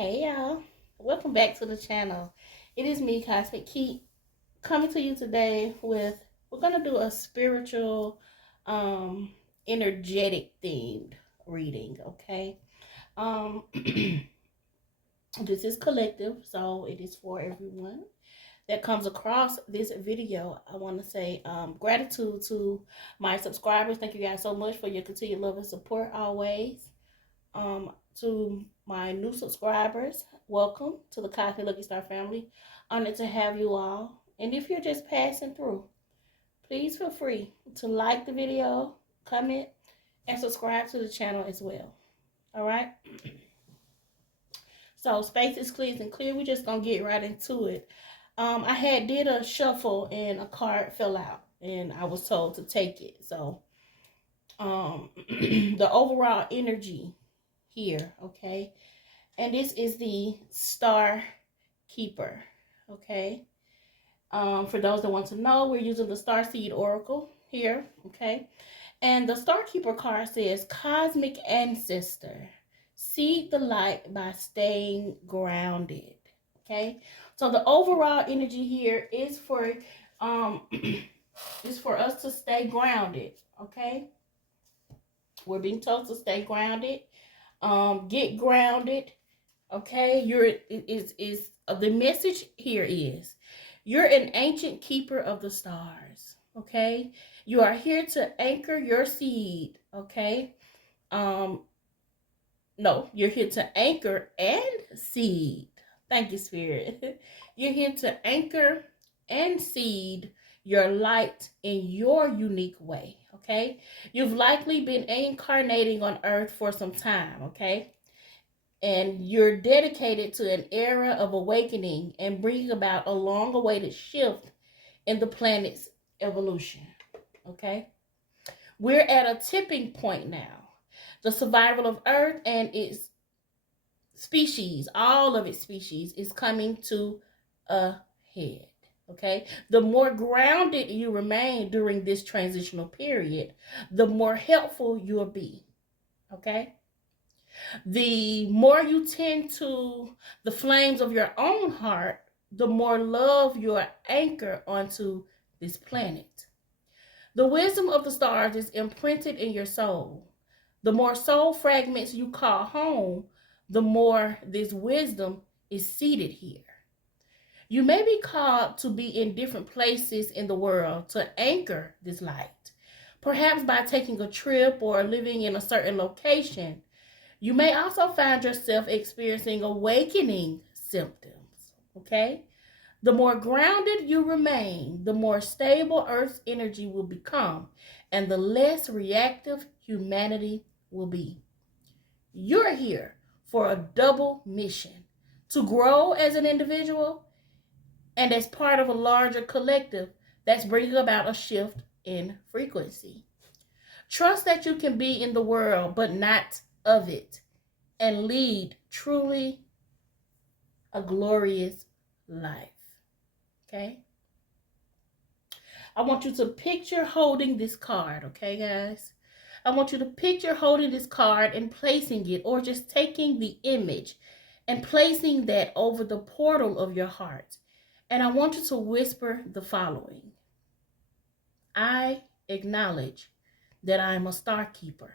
Hey y'all, welcome back to the channel. It is me, Cosmic Keet, coming to you today with, we're going to do a spiritual, energetic themed reading, okay? This is collective, so it is for everyone that comes across this video. I want to say gratitude to my subscribers. Thank you guys so much for your continued love and support always. To my new subscribers, welcome to the Cosmic Lucky Star family. Honored to have you all. And if you're just passing through, please feel free to like the video, comment, and subscribe to the channel as well. All right. So space is clear and clear. We're just gonna get right into it. I did a shuffle and a card fell out, and I was told to take it. So the overall energy here, okay, and this is the Star Keeper, okay. For those that want to know, we're using the Star Seed Oracle here, okay, and the Star Keeper card says, Cosmic Ancestor, seed the light by staying grounded, okay. So the overall energy here is for is for us to stay grounded, okay. We're being told to stay grounded. Get grounded, okay. The message here is you're an ancient keeper of the stars, okay. You are here to anchor your seed, okay. No, you're here to anchor and seed. Thank you, Spirit. You're here to anchor and seed your light in your unique way, okay. You've likely been incarnating on earth for some time, okay, and you're dedicated to an era of awakening and bringing about a long-awaited shift in the planet's evolution, okay. We're at a tipping point now. The survival of earth and its species, all of its species, is coming to a head, okay. The more grounded you remain during this transitional period, the more helpful you'll be, okay. The more you tend to the flames of your own heart, the more love you'll anchor onto this planet. The wisdom of the stars is imprinted in your soul. The more soul fragments you call home, the more this wisdom is seated here. You may be called to be in different places in the world to anchor this light. Perhaps by taking a trip or living in a certain location. You may also find yourself experiencing awakening symptoms, okay? The more grounded you remain, the more stable Earth's energy will become, and the less reactive humanity will be. You're here for a double mission: to grow as an individual and as part of a larger collective that's bringing about a shift in frequency. Trust that you can be in the world, but not of it, and lead truly a glorious life, okay? I want you to picture holding this card, okay, guys? I want you to picture holding this card and placing it, or just taking the image and placing that over the portal of your heart. And I want you to whisper the following: I acknowledge that I am a star keeper.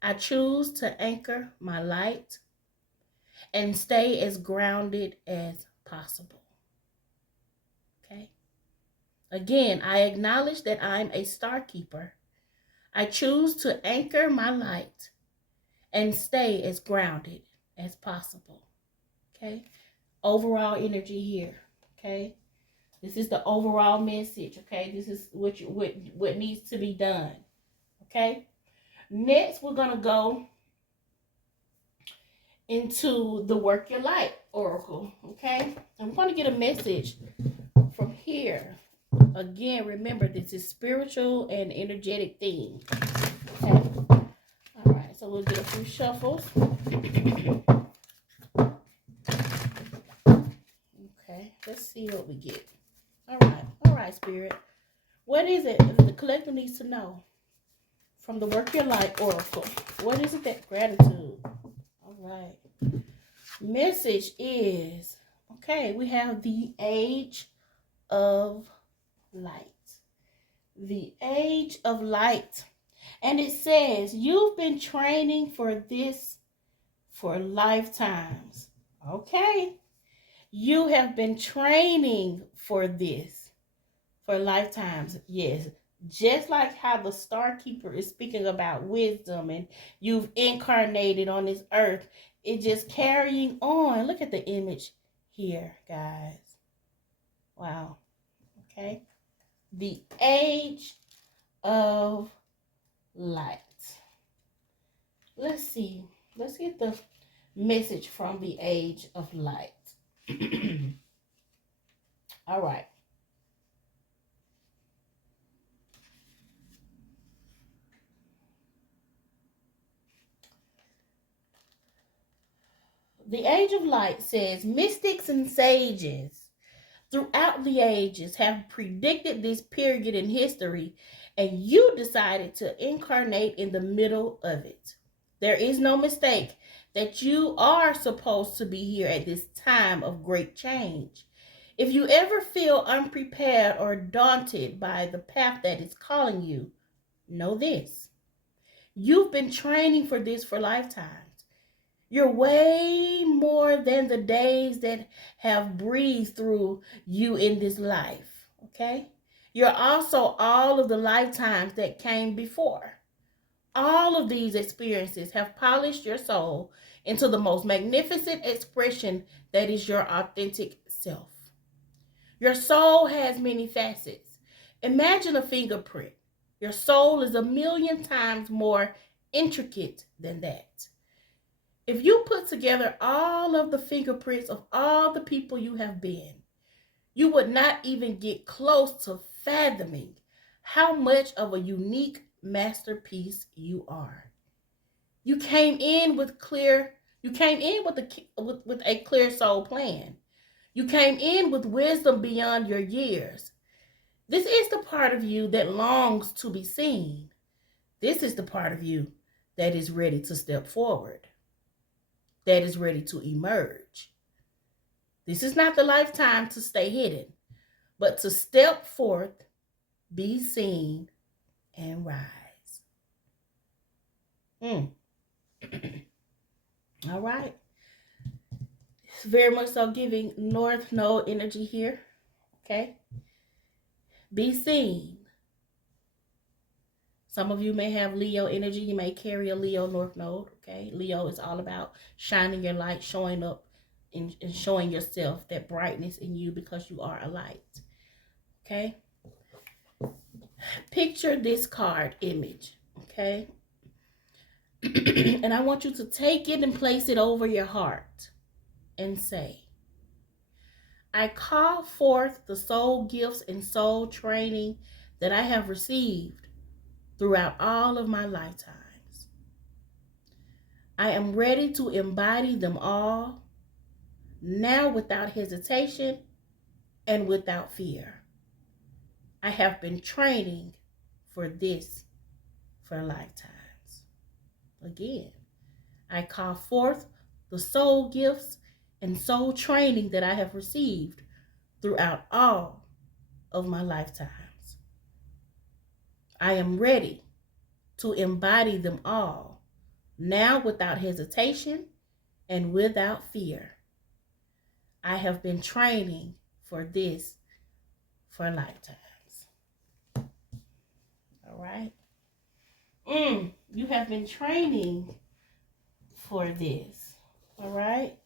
I choose to anchor my light and stay as grounded as possible. Okay? Again, I acknowledge that I'm a star keeper. I choose to anchor my light and stay as grounded as possible. Okay? Overall energy here. Okay? This is the overall message. Okay? This is what needs to be done. Okay? Next, we're going to go into the Work Your Light Oracle, okay? I'm going to get a message from here. Again, remember, this is spiritual and energetic theme, okay? All right, so we'll get a few shuffles. Okay, let's see what we get. All right, Spirit. What is it the collective needs to know from the Work Your Light Oracle? What is it that gratitude? All right. Message is, okay, we have the Age of Light. The Age of Light. And it says, you've been training for this for lifetimes. Okay. You have been training for this for lifetimes. Yes. Just like how the Star Keeper is speaking about wisdom and you've incarnated on this earth, it just carrying on. Look at the image here, guys. Wow. Okay. The Age of Light. Let's see. Let's get the message from the Age of Light. All right. The Age of Light says, mystics and sages throughout the ages have predicted this period in history, and you decided to incarnate in the middle of it. There is no mistake that you are supposed to be here at this time of great change. If you ever feel unprepared or daunted by the path that is calling you, know this. You've been training for this for lifetimes. You're way more than the days that have breathed through you in this life, okay? You're also all of the lifetimes that came before. All of these experiences have polished your soul into the most magnificent expression that is your authentic self. Your soul has many facets. Imagine a fingerprint. Your soul is 1,000,000 times more intricate than that. If you put together all of the fingerprints of all the people you have been, you would not even get close to fathoming how much of a unique masterpiece you are. You came in with a clear soul plan. You came in with wisdom beyond your years. This is the part of you that longs to be seen. This is the part of you that is ready to step forward, that is ready to emerge. This is not the lifetime to stay hidden, but to step forth, be seen, and rise. All right. It's very much so giving North Node energy here. Okay. Be seen. Some of you may have Leo energy. You may carry a Leo North Node. Okay. Leo is all about shining your light, showing up, and showing yourself that brightness in you because you are a light. Okay. Picture this card image. Okay. And I want you to take it and place it over your heart and say, I call forth the soul gifts and soul training that I have received throughout all of my lifetimes. I am ready to embody them all now without hesitation and without fear. I have been training for this for lifetimes. Again, I call forth the soul gifts and soul training that I have received throughout all of my lifetimes. I am ready to embody them all now without hesitation and without fear. I have been training for this for lifetimes. All right. You have been training for this. All right.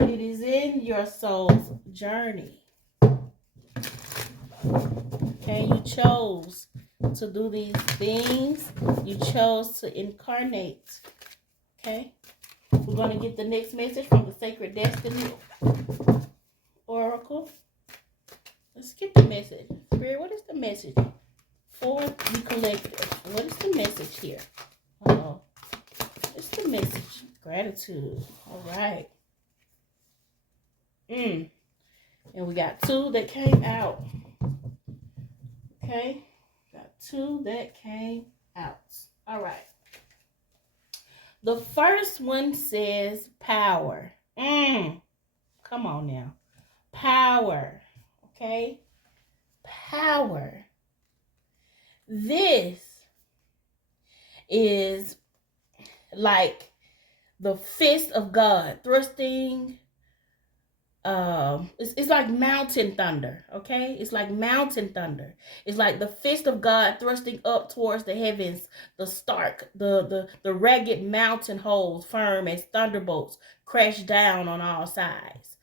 It is in your soul's journey. Okay, you chose to do these things. You chose to incarnate. Okay. We're going to get the next message from the Sacred Destiny Oracle. Let's get the message. Spirit, what is the message for the collective? What is the message here? Uh-oh. What's the message? Gratitude. All right. And we got 2 that came out. Okay. Got 2 that came out. All right. The first one says power. Come on now. Power. Okay? Power. This is like the fist of God thrusting. It's like mountain thunder. Okay, it's like mountain thunder. It's like the fist of God thrusting up towards the heavens. The stark, the ragged mountain holds firm as thunderbolts crash down on all sides.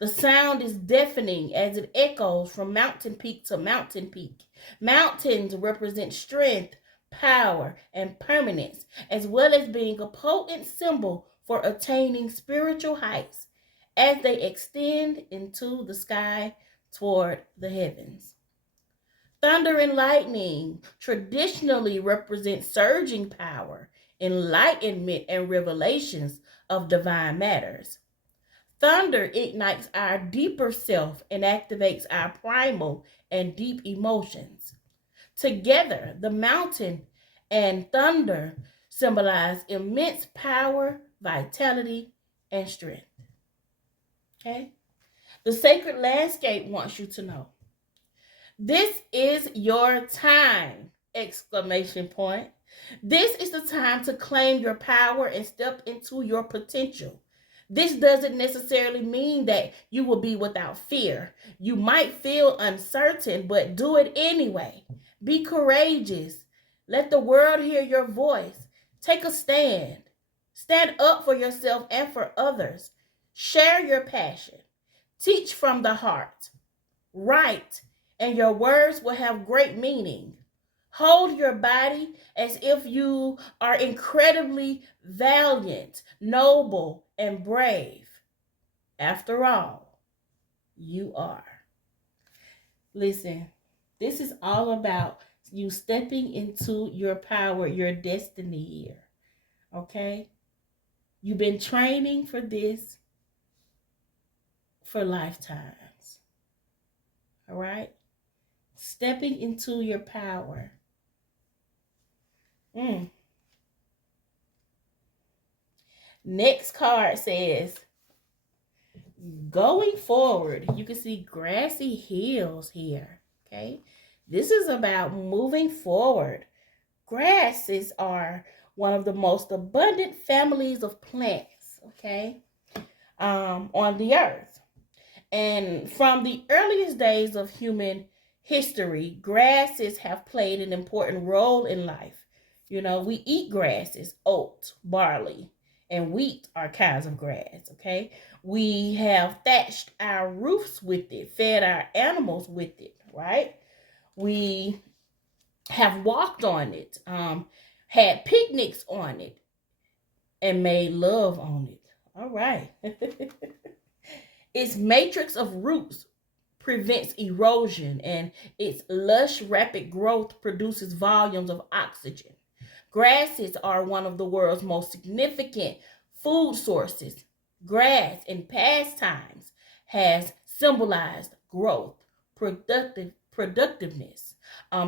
The sound is deafening as it echoes from mountain peak to mountain peak. Mountains represent strength, power, and permanence, as well as being a potent symbol for attaining spiritual heights as they extend into the sky toward the heavens. Thunder and lightning traditionally represent surging power, enlightenment, and revelations of divine matters. Thunder ignites our deeper self and activates our primal and deep emotions. Together, the mountain and thunder symbolize immense power, vitality, and strength. Okay? The sacred landscape wants you to know. This is your time! Exclamation point. This is the time to claim your power and step into your potential. This doesn't necessarily mean that you will be without fear. You might feel uncertain, but do it anyway. Be courageous. Let the world hear your voice. Take a stand. Stand up for yourself and for others. Share your passion. Teach from the heart. Write, and your words will have great meaning. Hold your body as if you are incredibly valiant, noble, and brave. After all, you are. Listen, this is all about you stepping into your power, your destiny here. Okay? You've been training for this for lifetimes. All right? Stepping into your power. Next card says, going forward. You can see grassy hills here. Okay? This is about moving forward. Grasses are one of the most abundant families of plants, okay, on the earth. And from the earliest days of human history, grasses have played an important role in life. You know, we eat grasses, oats, barley, and wheat are kinds of grass, okay? We have thatched our roofs with it, fed our animals with it, right? We have walked on it, had picnics on it, and made love on it. All right. Its matrix of roots prevents erosion, and its lush, rapid growth produces volumes of oxygen. Grasses are one of the world's most significant food sources. Grass in past times has symbolized growth, productiveness,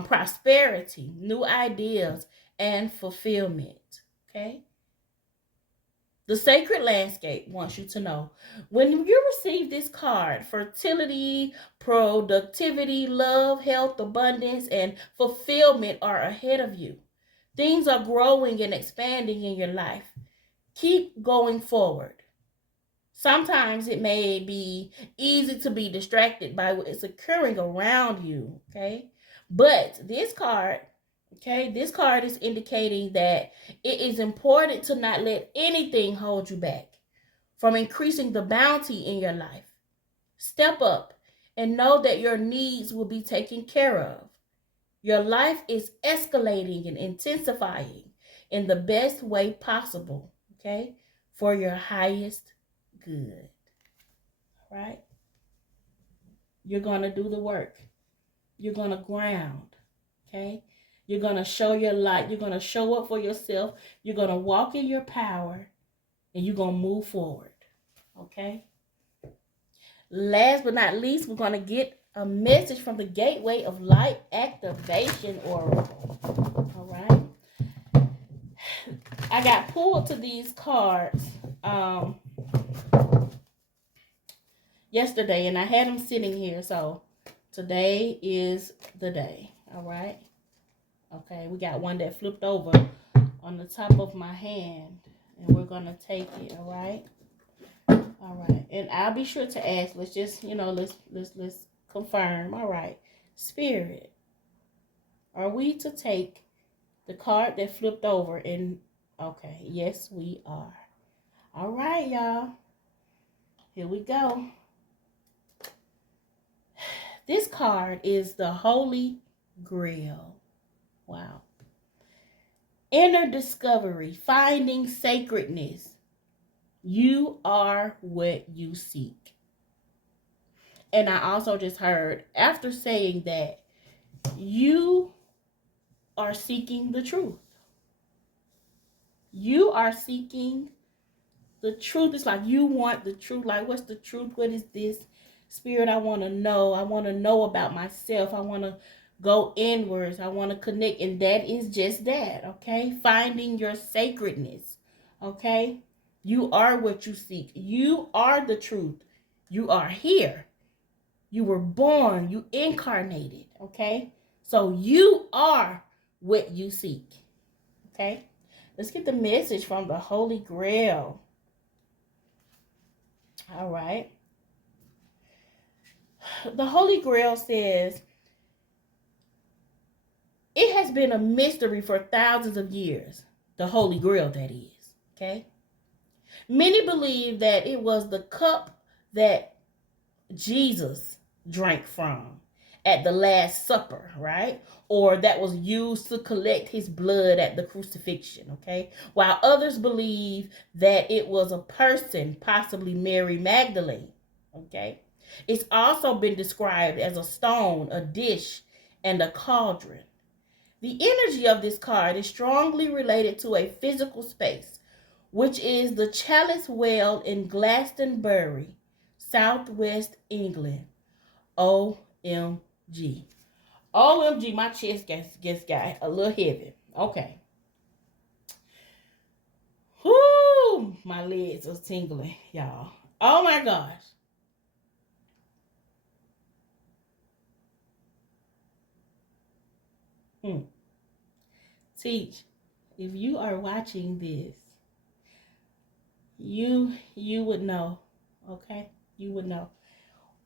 prosperity, new ideas, and fulfillment. Okay? The sacred landscape wants you to know, when you receive this card, fertility, productivity, love, health, abundance, and fulfillment are ahead of you. Things are growing and expanding in your life. Keep going forward. Sometimes it may be easy to be distracted by what is occurring around you, okay? But this card, okay, this card is indicating that it is important to not let anything hold you back from increasing the bounty in your life. Step up and know that your needs will be taken care of. Your life is escalating and intensifying in the best way possible, okay, for your highest good. All right? You're going to do the work. You're going to ground, okay? You're going to show your light. You're going to show up for yourself. You're going to walk in your power, and you're going to move forward, okay? Last but not least, we're going to get a message from the Gateway of Light Activation Oracle. All right? I got pulled to these cards yesterday, and I had them sitting here. So today is the day. All right. Okay, we got one that flipped over on the top of my hand, and we're gonna take it. All right. All right, and I'll be sure to ask. Let's just, let's confirm. All right, Spirit, are we to take the card that flipped over? And okay, yes, we are. All right, y'all. Here we go. This card is the Holy Grail. Wow. Inner discovery, finding sacredness. You are what you seek. And I also just heard, after saying that, you are seeking the truth. You are seeking the truth. It's like you want the truth. Like, what's the truth? What is this? Spirit, I want to know. I want to know about myself. I want to go inwards. I want to connect. And that is just that, okay? Finding your sacredness, okay? You are what you seek. You are the truth. You are here. You were born. You incarnated, okay? So you are what you seek, okay? Let's get the message from the Holy Grail. All right. The Holy Grail says, it has been a mystery for thousands of years. The Holy Grail, that is, okay? Many believe that it was the cup that Jesus drank from at the Last Supper, right? Or that was used to collect his blood at the crucifixion, okay? While others believe that it was a person, possibly Mary Magdalene, okay? It's also been described as a stone, a dish, and a cauldron. The energy of this card is strongly related to a physical space, which is the Chalice Well in Glastonbury, Southwest England. OMG. OMG, my chest gets got a little heavy. Okay. Whoo, my legs are tingling, y'all. Oh my gosh. Teach, if you are watching this, you would know, okay? You would know.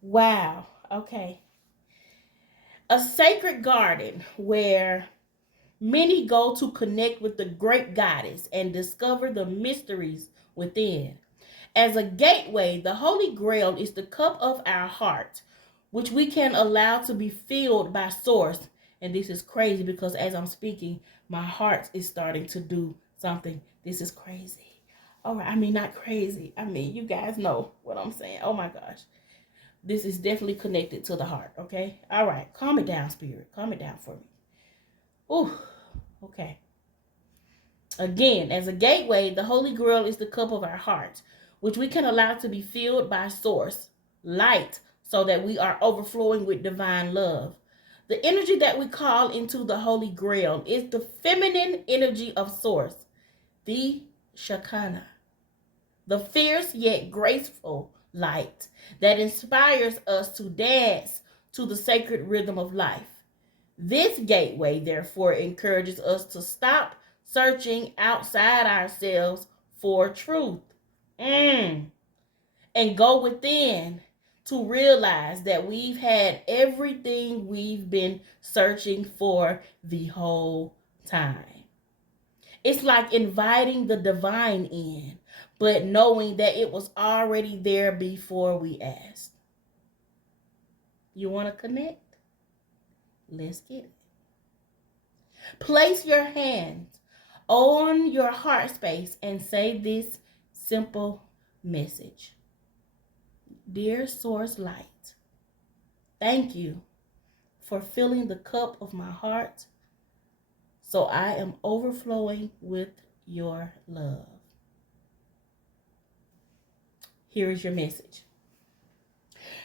Wow, okay. A sacred garden where many go to connect with the great goddess and discover the mysteries within. As a gateway, the Holy Grail is the cup of our heart, which we can allow to be filled by Source. And this is crazy because as I'm speaking, my heart is starting to do something. This is crazy. All right, I mean, not crazy. I mean, you guys know what I'm saying. Oh my gosh. This is definitely connected to the heart, okay? All right, calm it down, Spirit. Calm it down for me. Ooh, okay. Again, as a gateway, the Holy Grail is the cup of our heart, which we can allow to be filled by Source, light, so that we are overflowing with divine love. The energy that we call into the Holy Grail is the feminine energy of Source, the Shekinah, the fierce yet graceful light that inspires us to dance to the sacred rhythm of life. This gateway, therefore, encourages us to stop searching outside ourselves for truth and go within to realize that we've had everything we've been searching for the whole time. It's like inviting the divine in, but knowing that it was already there before we asked. You want to connect? Let's get it. Place your hands on your heart space and say this simple message. Dear Source Light, thank you for filling the cup of my heart so I am overflowing with your love. Here is your message.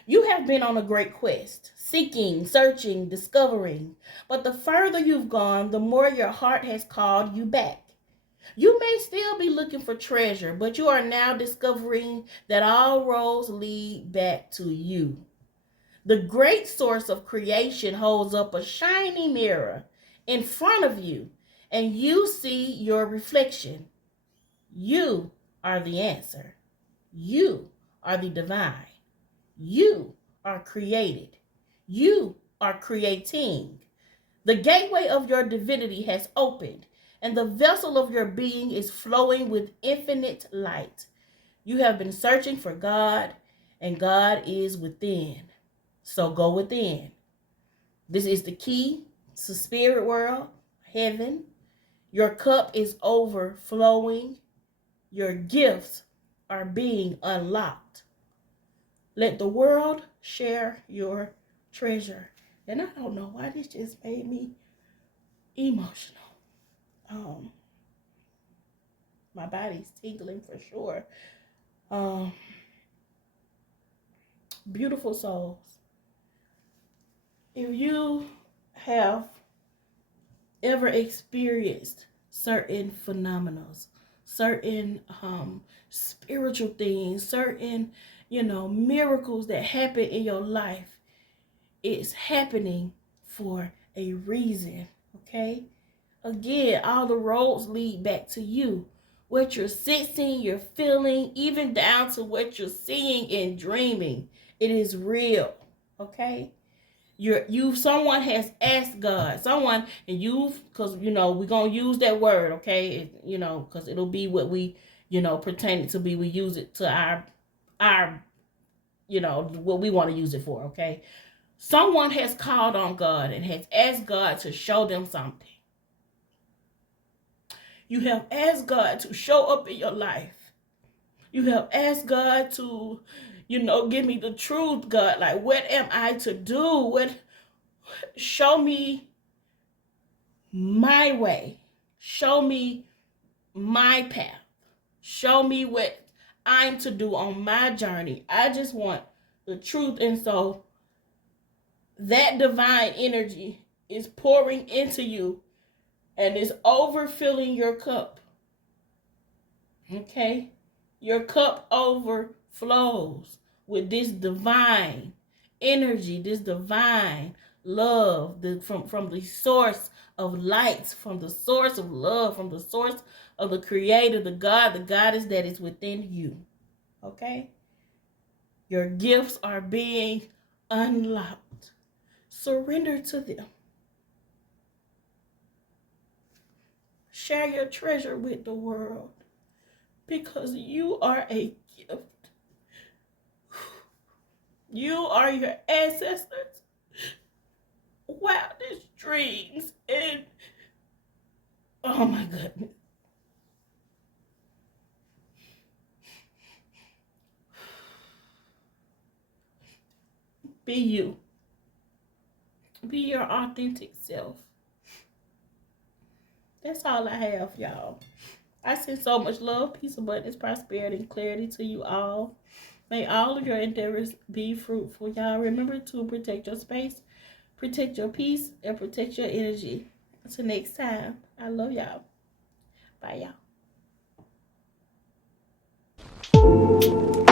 You have been on a great quest, seeking, searching, discovering. But the further you've gone, the more your heart has called you back. You may still be looking for treasure, but you are now discovering that all roads lead back to you. The great source of creation holds up a shiny mirror in front of you, and you see your reflection. You are the answer. You are the divine. You are created. You are creating. The gateway of your divinity has opened, and the vessel of your being is flowing with infinite light. You have been searching for God, and God is within. So go within. This is the key to spirit world, heaven. Your cup is overflowing. Your gifts are being unlocked. Let the world share your treasure. And I don't know why this just made me emotional. My body's tingling for sure. Beautiful souls. If you have ever experienced certain phenomena, certain spiritual things, certain, miracles that happen in your life, it's happening for a reason, okay? Again, all the roads lead back to you. What you're sensing, you're feeling, even down to what you're seeing and dreaming, it is real, okay? Someone has asked God, because we're gonna use that word, okay? Because it'll be what we, pretend it to be. We use it to our what we want to use it for, okay? Someone has called on God and has asked God to show them something. You have asked God to show up in your life. You have asked God to, give me the truth, God. Like, what am I to do? Show me my way. Show me my path. Show me what I'm to do on my journey. I just want the truth. And so that divine energy is pouring into you and is overfilling your cup. Okay? Your cup overflows with this divine energy, this divine love from the source of light, from the source of love, from the source of the creator, the God, the goddess that is within you. Okay? Your gifts are being unlocked. Surrender to them. Share your treasure with the world, because you are a gift. You are your ancestors' wildest dreams, and oh my goodness. Be you. Be your authentic self. That's all I have, y'all. I send so much love, peace, abundance, prosperity, and clarity to you all. May all of your endeavors be fruitful, y'all. Remember to protect your space, protect your peace, and protect your energy. Until next time, I love y'all. Bye, y'all.